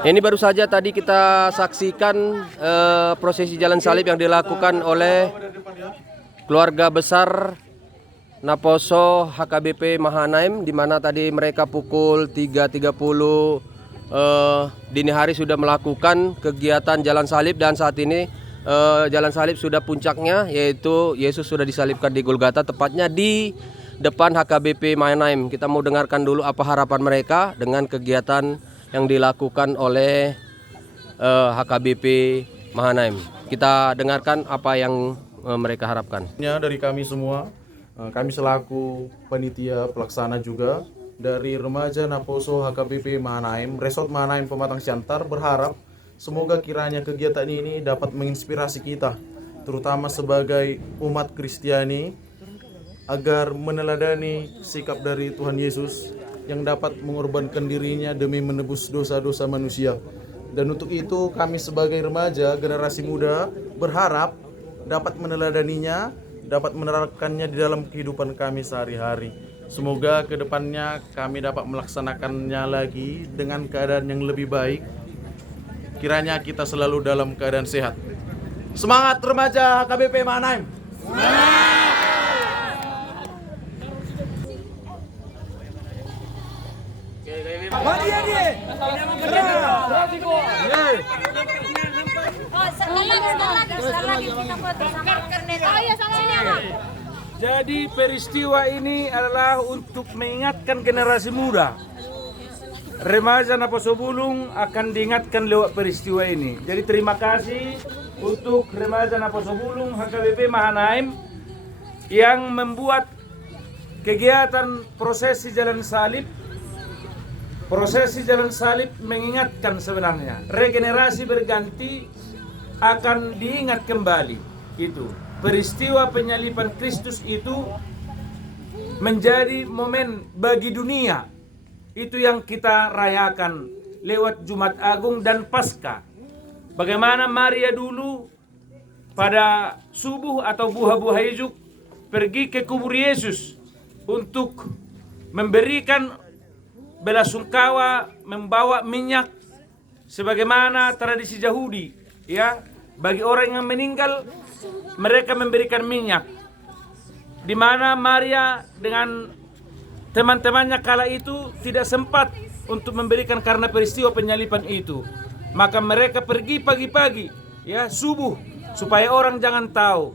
Ini baru saja tadi kita saksikan prosesi jalan salib yang dilakukan oleh keluarga besar Naposo HKBP Mahanaim, di mana tadi mereka pukul 3.30 dini hari sudah melakukan kegiatan jalan salib, dan saat ini jalan salib sudah puncaknya, yaitu Yesus sudah disalibkan di Golgota, tepatnya di depan HKBP Mahanaim. Kita mau dengarkan dulu apa harapan mereka dengan kegiatan yang dilakukan oleh HKBP Mahanaim. Kita dengarkan apa yang mereka harapkan. Dari kami semua, kami selaku panitia pelaksana juga dari remaja Naposo HKBP Mahanaim, Resort Mahanaim Pematang Siantar, berharap semoga kiranya kegiatan ini dapat menginspirasi kita, terutama sebagai umat Kristiani, agar meneladani sikap dari Tuhan Yesus yang dapat mengorbankan dirinya demi menebus dosa-dosa manusia. Dan untuk itu kami sebagai remaja generasi muda berharap dapat meneladaninya, dapat menerapkannya di dalam kehidupan kami sehari-hari. Semoga kedepannya kami dapat melaksanakannya lagi dengan keadaan yang lebih baik. Kiranya kita selalu dalam keadaan sehat. Semangat remaja HKBP Mahanaim! Jadi peristiwa ini adalah untuk mengingatkan generasi muda. Remaja Naposo Bulung akan diingatkan lewat peristiwa ini. Jadi terima kasih untuk remaja Naposo Bulung HKBP Mahanaim yang membuat kegiatan prosesi jalan salib. Prosesi jalan salib mengingatkan sebenarnya regenerasi berganti akan diingat kembali. Itu peristiwa penyaliban Kristus itu menjadi momen bagi dunia. Itu yang kita rayakan lewat Jumat Agung dan Paskah. Bagaimana Maria dulu pada subuh atau buha-buha ijuk pergi ke kubur Yesus untuk memberikan belasungkawa, membawa minyak sebagaimana tradisi Yahudi, ya, bagi orang yang meninggal mereka memberikan minyak, di mana Maria dengan teman-temannya kala itu tidak sempat untuk memberikan karena peristiwa penyaliban itu. Maka mereka pergi pagi-pagi, ya, subuh, supaya orang jangan tahu.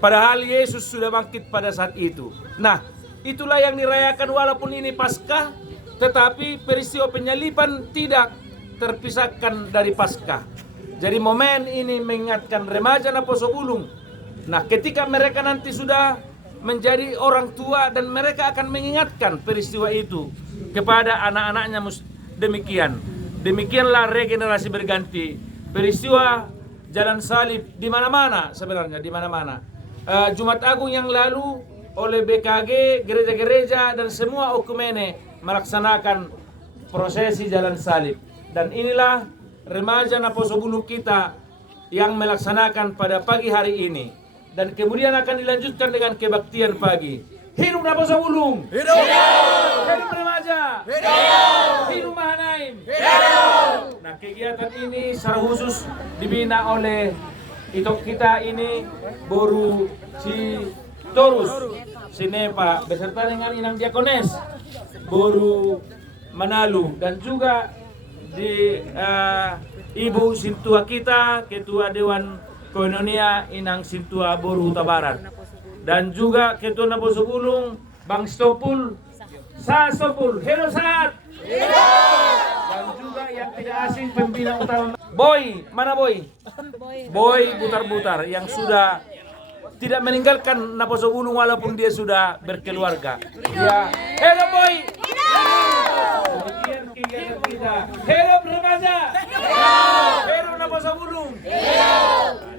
Padahal Yesus sudah bangkit pada saat itu. Nah, itulah yang dirayakan walaupun ini Paskah, tetapi peristiwa penyaliban tidak terpisahkan dari Paskah. Jadi momen ini mengingatkan remaja Naposo Bulung. Nah, ketika mereka nanti sudah menjadi orang tua dan mereka akan mengingatkan peristiwa itu kepada anak-anaknya demikian. Demikianlah regenerasi berganti. Peristiwa jalan salib di mana-mana sebenarnya, di mana-mana. Jumat Agung yang lalu oleh BKG, gereja-gereja dan semua okumene melaksanakan prosesi jalan salib. Dan inilah remaja Naposo Bulung kita yang melaksanakan pada pagi hari ini. Dan kemudian akan dilanjutkan dengan kebaktian pagi. Hidup Naposo Bulung! Hidup! Hidup remaja! Hidup! Hidup Mahanaim! Hidup! Nah, kegiatan ini secara khusus dibina oleh kita ini Boru si Torus Sinepa beserta dengan Inang Diakones Boru Manalu, dan juga di Ibu Sintua kita, Ketua Dewan Koinonia Inang Sintua Boru Huta Barat, dan juga Ketua Naposo Bulung Bang Stopul Sastopul Hero Saat, dan juga yang tidak asing pembina utama Boy, mana Boy? Boy Butar-Butar yang sudah tidak meninggalkan Naposo Bulung walaupun dia sudah berkeluarga. Ya, Hero Boy. Demikian kegiatan kita. Hero remaja. Hero Naposo Bulung.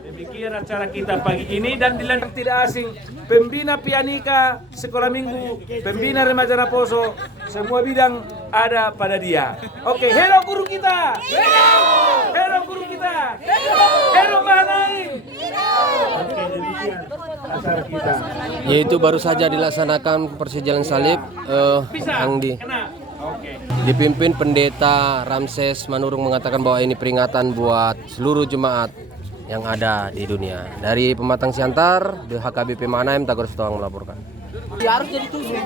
Demikian acara kita pagi ini, dan dilanjutkan tidak asing pembina pianika sekolah minggu, pembina remaja Naposo, semua bidang ada pada dia. Oke, hero guru kita. Hero guru kita. Hero Mahanaim. Oke, demikian acara kita. Yaitu baru saja dilaksanakan prosesi jalan salib yang di Dipimpin Pendeta Ramses Manurung mengatakan bahwa ini peringatan buat seluruh jemaat yang ada di dunia. Dari Pematang Siantar, di HKBP Mahanaim, Tagor Sitohang melaporkan. Harus jadi tusuk.